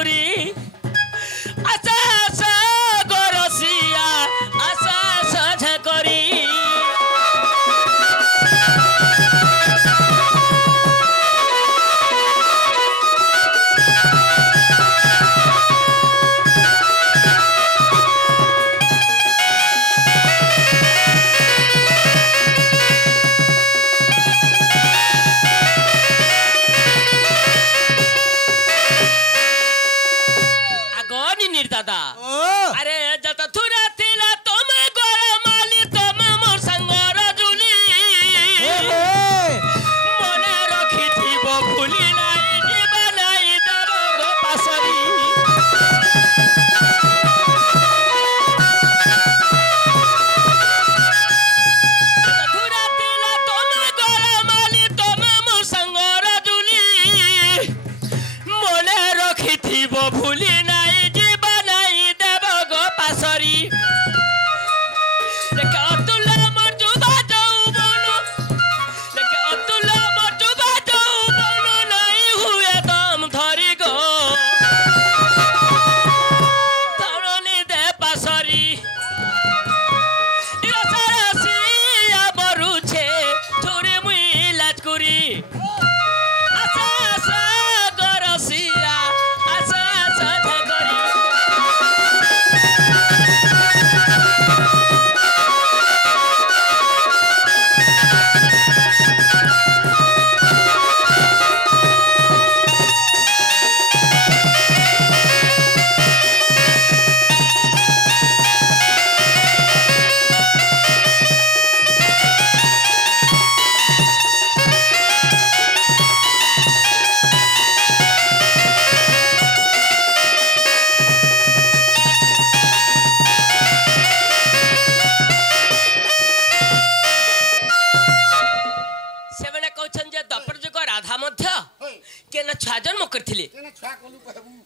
करी आशा आशा गरसिया आशा आशा करी दादा अरे जत थुरा थिला तुम गोर माली तुम मोर संगर जुली मने रखी थीबो भूली नाही जीवन नाही देव गो पासरी जत थुरा थिला तुम गोर माली तुम मोर संगर जुली मने रखी थीबो भूली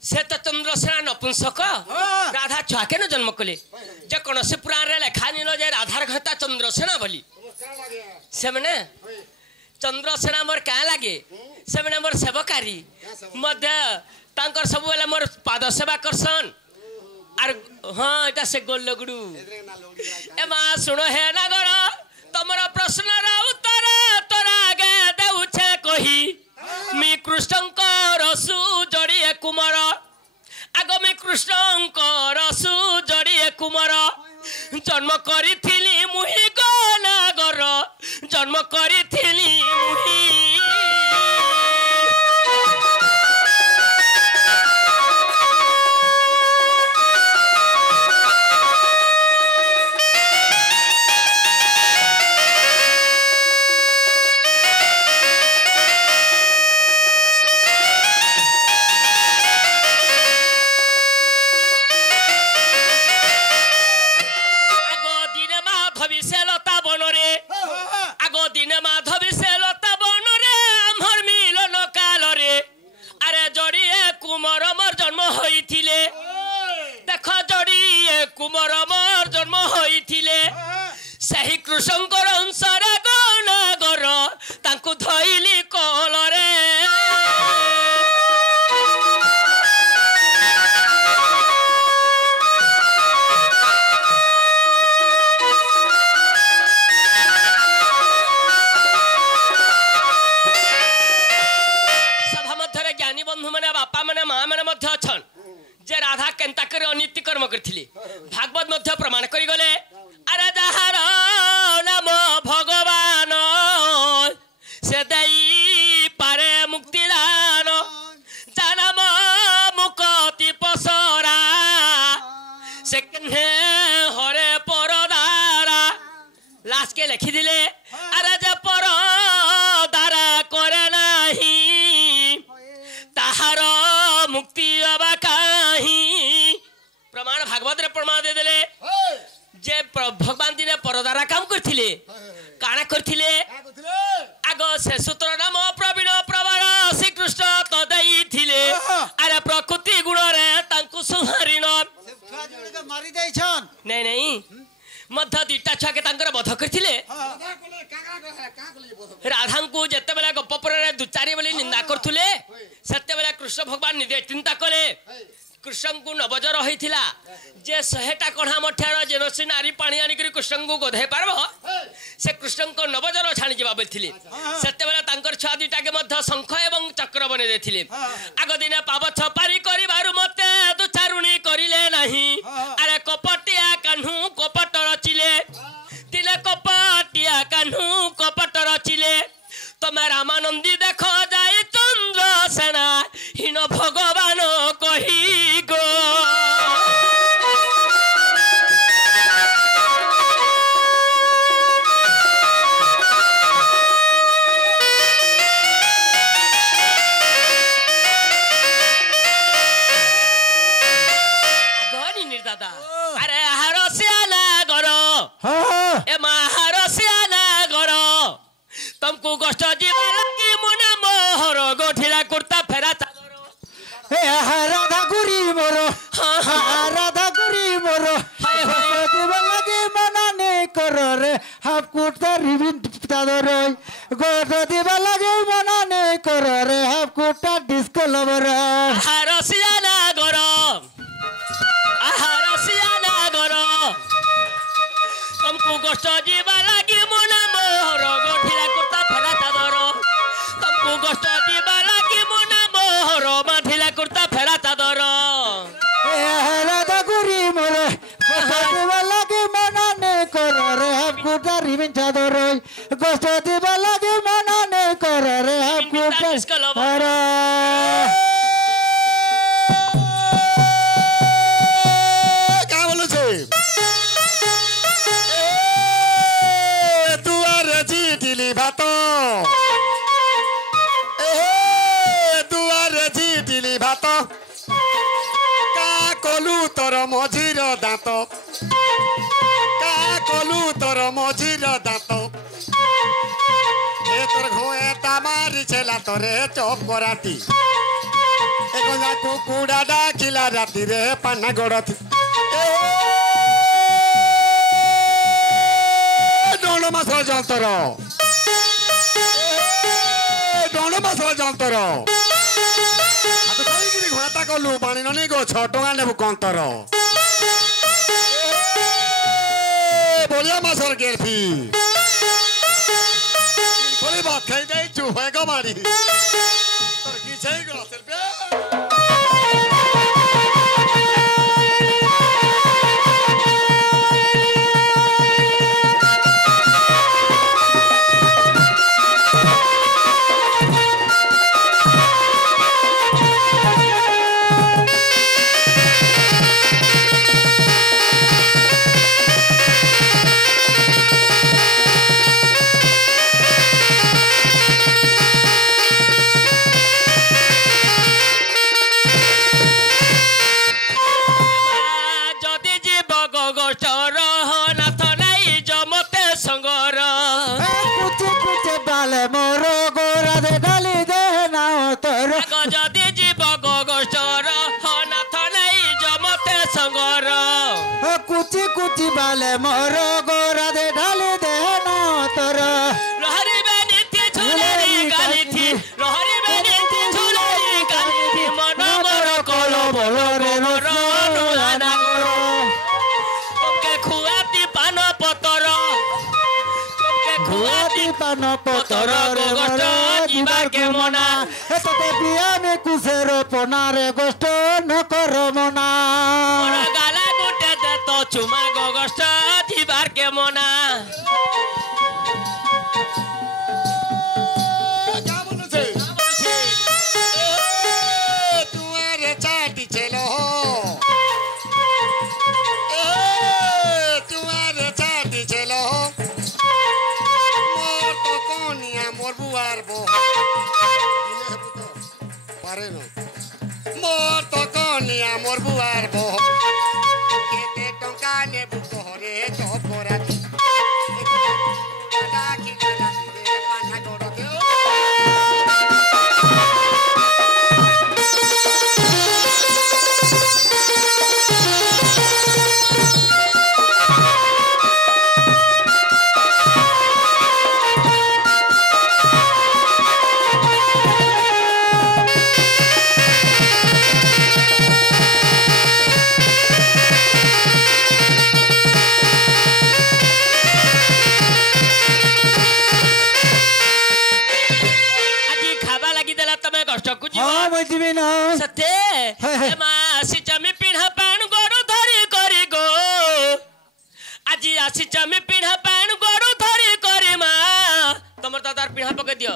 से तो चंद्रसेना नपुंसक राधा छुआ के जन्म कले जे कौन से पुराण रे लेखा निल जे राधार घता चंद्रसेना बोली से मैंने चंद्रसेना मोर क्या लगे से मैंने मोर सेवकारी मध्य तांकर सब बेले मोर पाद सेवा करसन आर हां एटा से गोल लगडू ए मा सुनो हे नागर तमरा प्रश्न रा उत्तर तोरा आगे देउछे कही मी कृष्णंकर सुजड़िए कुमार आग मी कृष्णंकर सुजड़िए कुमार जन्म करी मुही गनागर जन्म करी मुही कुमार मोर जन्म होइथिले सही कृष्णकर अंशर गनागर तांको धइली कलरे सभा मध्य ज्ञानी बंधु माने बापा माने मां माने मध्य अछन जे राधा केंता कर अनिति कर्म करथिले भागवत मध्य प्रमाण करी गले अरे जहार नाम भगवान से देई पारे मुक्ति दान जानम मुक्ति पसरा से कन्हे हरे परदारा लास्ट के लिखि दिले अरे जे परदारा करे नाही ताहार मुक्ति अबा प्रमाण भागवत रे प्रमाण दे देले जे भगवान दिने परदारा काम करथिले काना करथिले आगो से सूत्र नाम प्रवीण प्रवाण श्री कृष्ण तो देई थिले अरे प्रकृति गुण रे तांकु सुहारिन मारी देई छन नहीं नहीं मध्य दुईटा छुआ के तांकर बध करथिले राधा को जते बेला गप्प पर दुचारी बोली निंदा करथुले सत्य बेला कृष्ण कृष्ण भगवान निजे चिंता कले कृष्ण को नवजर होइथिला जे 100टा कढ़ा मठियार जेनसी नारी पानी आनी करी कृष्ण को गोधे पारबो से कृष्ण को नवजर छाणी जिबा बोलथिले सेते बेला तांकर छुआ दुटा के मध्य शंख एवं चक्र बने देथिले आग दिने पावछ पारी करिबारु मते दु चारुणी करिले नाही अरे कपटिया कान्हू कपट रचिले दिले कपटिया कान्हू कपट रचिले तमे रामानंदी देखो जाए चंद्र सेना हीन भगवान कही गो गनी निर्दादा अरे हरसियाना गरो ए महारसियाना गरो तुमको कष्ट जीवा लगी मुना मोहर गोठिला कुर्ता फेरा चादर ए राधा गुरी मोरो राधा गुरी मोरो जीवा लगी मना नहीं करो रे हाफ कुर्ता रिबिन चादर गोट जीवा लगी मना नहीं करो रे हाफ कुर्ता डिस्को लवर हरसियाना गरो तुमको कष्ट जीवा लगी मुना मोहर गोठिला कुर्ता फेरा चादर तुमको कष्ट जीवा लगी मुना मोहर बांधिला कुर्ता फेरा चादर राधा गुरी मोरो जीवा लगी मना नहीं करो रे हाफ कुर्ता रिबिन चादर गोट जीवा लगी मना नहीं करो रे हाफ कुर्ता अरे तोर मझीर दांत का कलु तोर मझीर दांत ए तोर घोए तामारी छेला तोरे चौप कराती एक जा कुकुड़ा डाकिला राती रे पाना गड़ती डोंड मासर जंतर डोंड मासर जंतर घोड़ा कलु पानी ननी गो 6 टका नेबु कंतर बोलिया मासर गेरफी खोली बात खाई जाई चुहे गो मारी तोर की छै गो रुपया कुची कुची बाले मोरो गोरा दे ढाली दे ना तोर रहरी बेनी थी झुलेरी काली थी रहरी बेनी थी झुलेरी काली थी मन मोरो कोलो बोलो रे मोरो नुलाना करो तुमके खुआती पान पतर तुमके खुआती पान पतर रे गोष्ट जीवा के मना एतते बिया में कुसेरो पना रे गोष्ट न करो मना गाला गुटे दे तो चुमा गो गोष्ट जीवा के मना मोर तो कनिया मोर बुआर बो केते टंका नेबु तोहरे चोप कराती डाकी डाकी रे पाना गड़के ଯିବି ନା सत्य हे। ए माँ आसी चमी पिढ़ा पान गोरू धरी करी गो आज आसी चमी पिढ़ा पान गोरू धरी करी माँ तमर दादार पिढ़ा पके दियो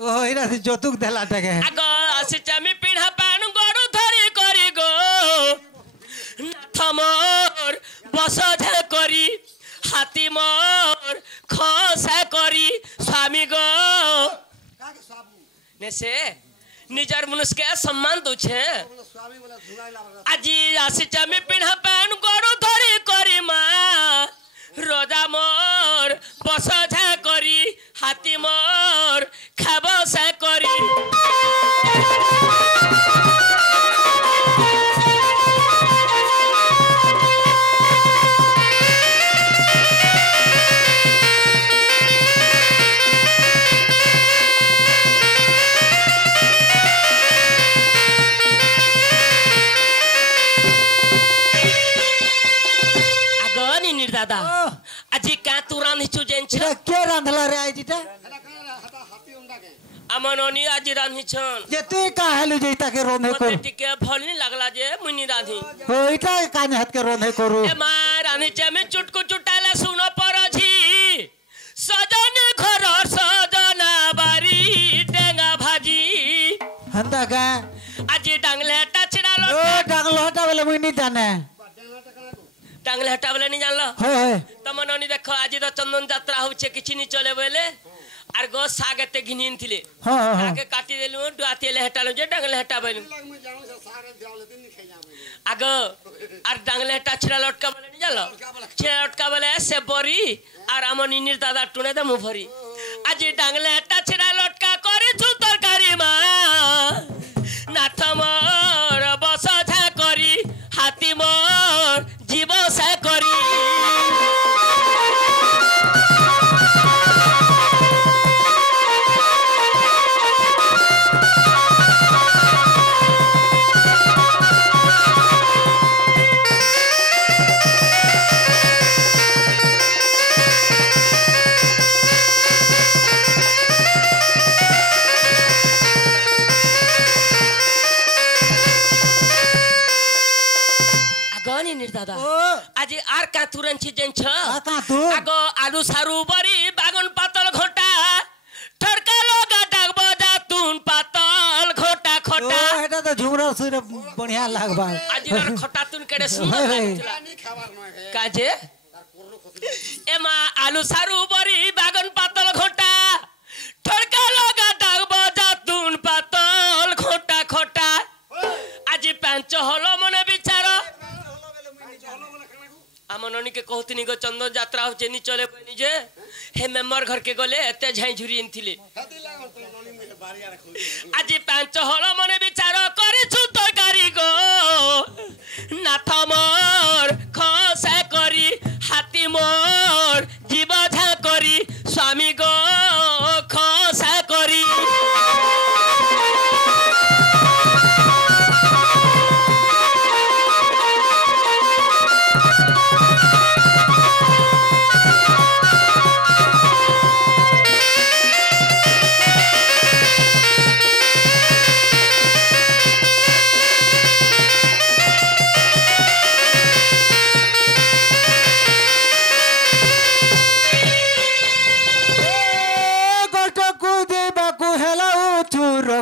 ओ इरा से जोतुक देला टके आग आसी चमी पिढ़ा पान गोरू धरी करी गो नाथ मोर बस झे करी हाथी मोर खसा करी स्वामी गो ने से निजर मनुष्य के सम्मान दो छे আজি আসিছে আমি পিढ़ा पान गरु धरी करी माँ रोजा मोर बसझा करी हाथी मोर खाबसा करी दादा আজি का तू रांधिछु जेन छ इरा के रांधला रे आई दिटा अमन ओनी आज रांधिछन जे तू का हेलु जेता के रोने को मते टिके भलनी लागला जे मुनी रांधी हो इटा काने हाथ के रोने करू ए मां रांधिछे में चुटकु चुटाला सुनो परछि सजन घर सजना बारी डेंगा भाजी हंदा का आज डांगले टाचरालो ओ डागलो हटा वाला मुई नहीं जाने डांगले हटा वाला नहीं जानलो होय होय तमन ओनी देखो आज तो चंदन यात्रा होछे किछि नि चले बेले आर गो सागते घिनिन थिले हां हां आगे काटी देलु दुआतेले हटालो जे डांगले हटा बेलु आगो आर डांगले हटा छिरा लटका बोले नहीं जानलो छिरा लटका बोले से बरी आर हमर निनिर दादा टुने दे मु भरी आज डांगले हटा छिरा लटका करे छु तरकारी मा नाथ मोर बसझा करी हाथी मोर जीवसा करी दादा आज आर का तुरंत जेन छ का तू आगो आलू सारू बरी बागन पातल घोटा ठड़का लोगा डाक बजा तुन पातल घोटा ओ खोटा एटा तो झुमरा सुरे बढ़िया लागबा आज इधर खटा तुन केड़े सुंदर काजे ए मां आलू सारू बरी बागन पातल घोटा ठड़का लोगा डाक बजा तुन पातल घोटा खोटा आज पांच हलो मने विचार आमननी के कहतनी गो चंदन यात्रा होचे नि चले बनी जे हे मेम्बर घर के गले एते झाई झुरी इनथिले आज पांच हल मने विचार करे छु तरकारी गो नाथ मोर खसा करी हाथी मोर जीवझा करी स्वामी गो खसा करी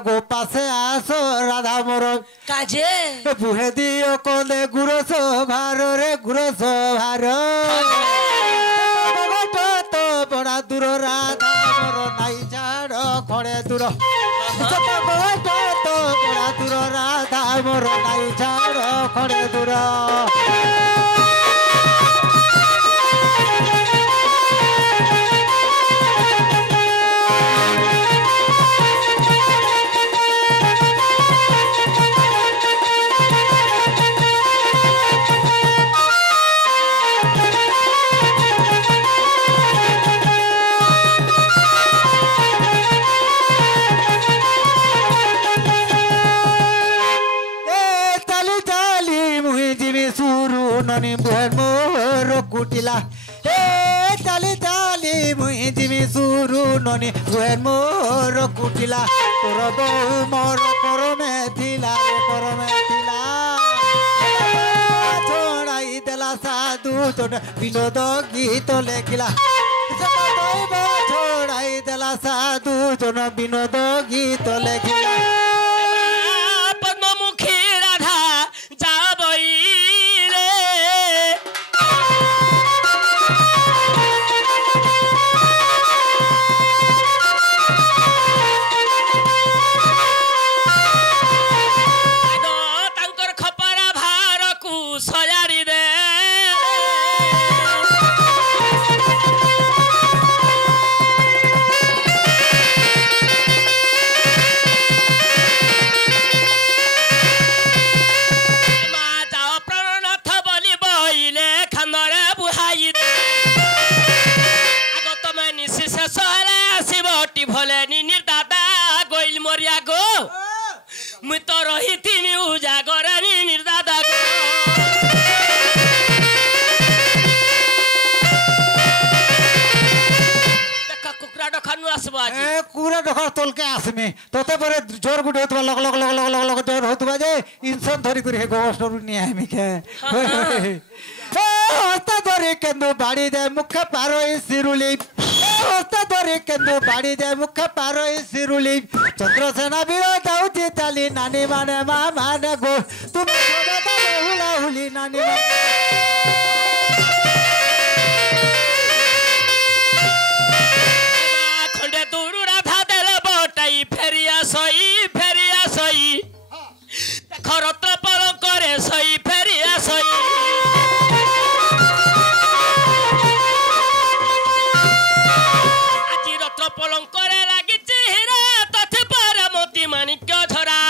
गो पासे आसो राधा मोर काजे बुहे दियो कोले गुरसो भारो रे गुरसो भारो गोटो तो बड़ा दूर राधा मोर नाई झाड़ खड़े दूर गोटो तो बड़ा दूर राधा मोर नाई झाड़ खड़े दूर ननी बुहर मोर कुटिला ए ताली ताली मुई जिमी सुरु ননি তুহেন মোর কুটিলা তোর বউ মোর করমে থিলা রে করমে থিলা ছড়াই দেলা সাধু জন বিনোদ গীত লেখিলা ছড়াই দেলা সাধু জন বিনোদ গীত লেখিলা পদ্মমুখী রাধা যাবই রে ତାଙ୍କର ଖପରା ଭାରକୁ ସଜାଡ଼ି ଦେ भले निर्दाता गोइल मरिया गो मुई तो रही थी उजागर निर्दाता गो देखा कुकरा डखानु आसबो आज ए कुकरा डखा तोलके आसमे तोते परे जोर गुड होतबा लग लग लग लग लग लग जोर होतबा जे इंसान धरी करी हे गोस्टरु नि आमी के ए हस्ता धरी केंदु बाड़ी दे मुख पारो ई सिरुली हस्ता धरी केंदु बाड़ी दे मुख पारो ई सिरुली चंद्रसेना बीरो जाउची ताली नानी माने मा माने गो तुम सोबता हुला हुली नानी खंडे दूर राधा देले बटाई फेरिया सई देखो रत्न पल करे सई फेरिया सई पलंकरे लागिছে হীরা তথে পরে মোতি মানিক্য ঝরা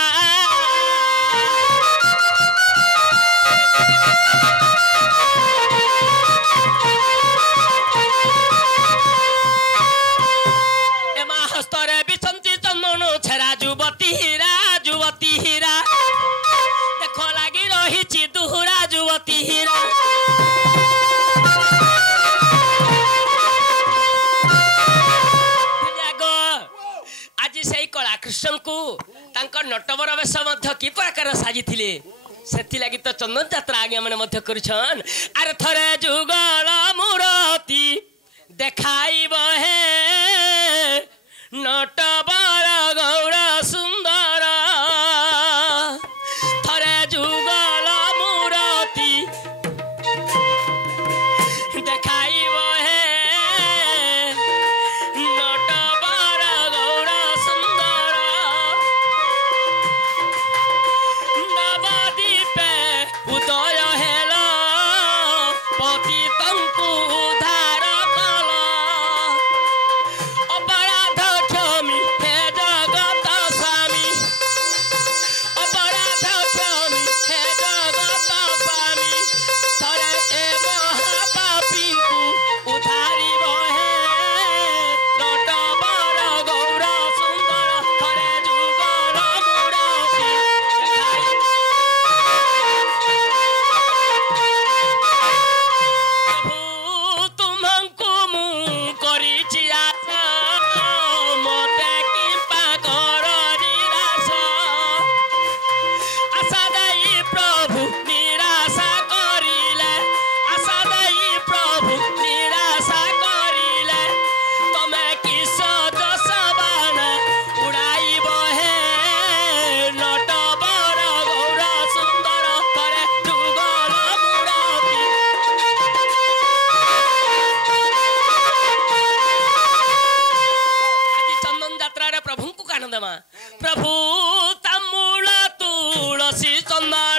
এমা হস্তরে বিচন্তি চন্দন ছেড়া যুবতী হীরা দেখো লাগি রহিছি দুহুরা যুবতী হীরা कृष्ण को नटवर वेश कि प्रकार साजी से लगी तो चंदन यात्रा आगे मैंने करुछन आरे थरे जुगल मूर्ति देखाइब हे नटवर गौर सुंदर थरे जुगल मूर्ति देखाइब हे नटवर गौर सुंदर नवदीपे उदय हेल पतितंकु उद्धार कल अपराध क्षमी हे जगत स्वामी अपराध क्षमी हे जगत स्वामी थरे ए महापापी को उद्धारिब हे नटवर गौर सुंदर थरे जुगल मूर्ति देखाइ प्रभु तुमको मु करिछि आशा मते कृपा कर निराश आशा देई प्रभु निराशा करिले आशा देई प्रभु निराशा करिले तमे किस दशबान उड़ाइब हे नटवर गौर सुंदर थरे जुगल मूर्ति आज चंदन यात्रा प्रभु को कान देमा प्रभु तमूल तुलसी चंदन